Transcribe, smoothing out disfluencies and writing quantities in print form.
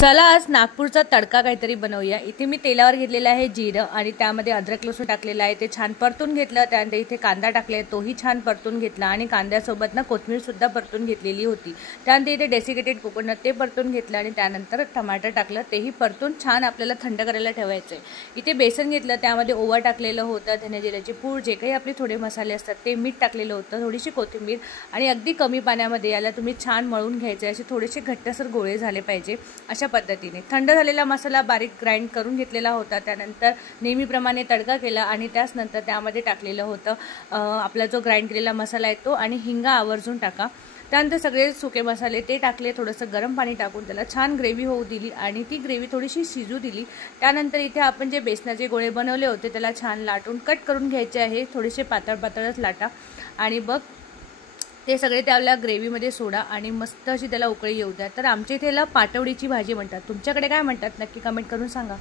चला आज नागपूरचा तडका काहीतरी बनवूया। इथे मी तेलावर घेतलेला आहे जिरं आणि त्यामध्ये अद्रक लसूण टाकलेला आहे, ते छान परतून घेतलं। त्यानंतर इथे कांदा टाकले, तोही छान परतून घेतला आणि कांद्यासोबत ना कोथिंबीर सुद्धा परतून घेतलेली होती। त्यानंतर इथे डेसिकेटेड कोकोनट ते परतून घेतलं आणि त्यानंतर टमाटर टाकलं, तेही परतून छान आपल्याला थंड करायला ठेवायचं। इथे बेसन घेतलं, त्यामध्ये ओवा टाकलेलं होतं, धने जिऱ्याची पूड, जे काही आपले थोडे मसाले असतात ते, मीठ टाकलेलं होतं, थोडीशी कोथिंबीर आणि अगदी कमी पाण्यामध्ये याला तुम्ही छान मळून घ्यायचे। असे थोडेसे घट्टसर गोळे झाले पाहिजे अशा पद्धतीने। थंड झालेला मसाला बारीक ग्राइंड करून घेतलेला होता। त्यानंतर नेहमीप्रमाणे तडका केला आणि त्यानंतर त्यामध्ये टाकलेलं होतं आपला जो ग्राइंड केलेला मसाला आहे तो, आणि हिंग आवर्जून टाका। त्यानंतर सगळे सुके मसाले ते टाकले, थोडंसं गरम पाणी टाकून त्याला छान ग्रेव्ही होऊ दिली आणि ती ग्रेव्ही थोडीशी शिजू दिली। त्यानंतर इथे आपण जे बेसनाचे गोळे बनवले होते त्याला छान लाटून कट करून घ्यायचे आहे, थोडेसे पातळ पातळच लाटा आणि बघ ते सगळे त्याला ग्रेव्हीमध्ये सोडा आणि मस्त अशी त्याला उकळी येऊ द्या। तर आमच्या इथे याला पाटवडीची भाजी म्हणतात, तुमच्याकडे काय म्हणतात नक्की कमेंट करून सांगा।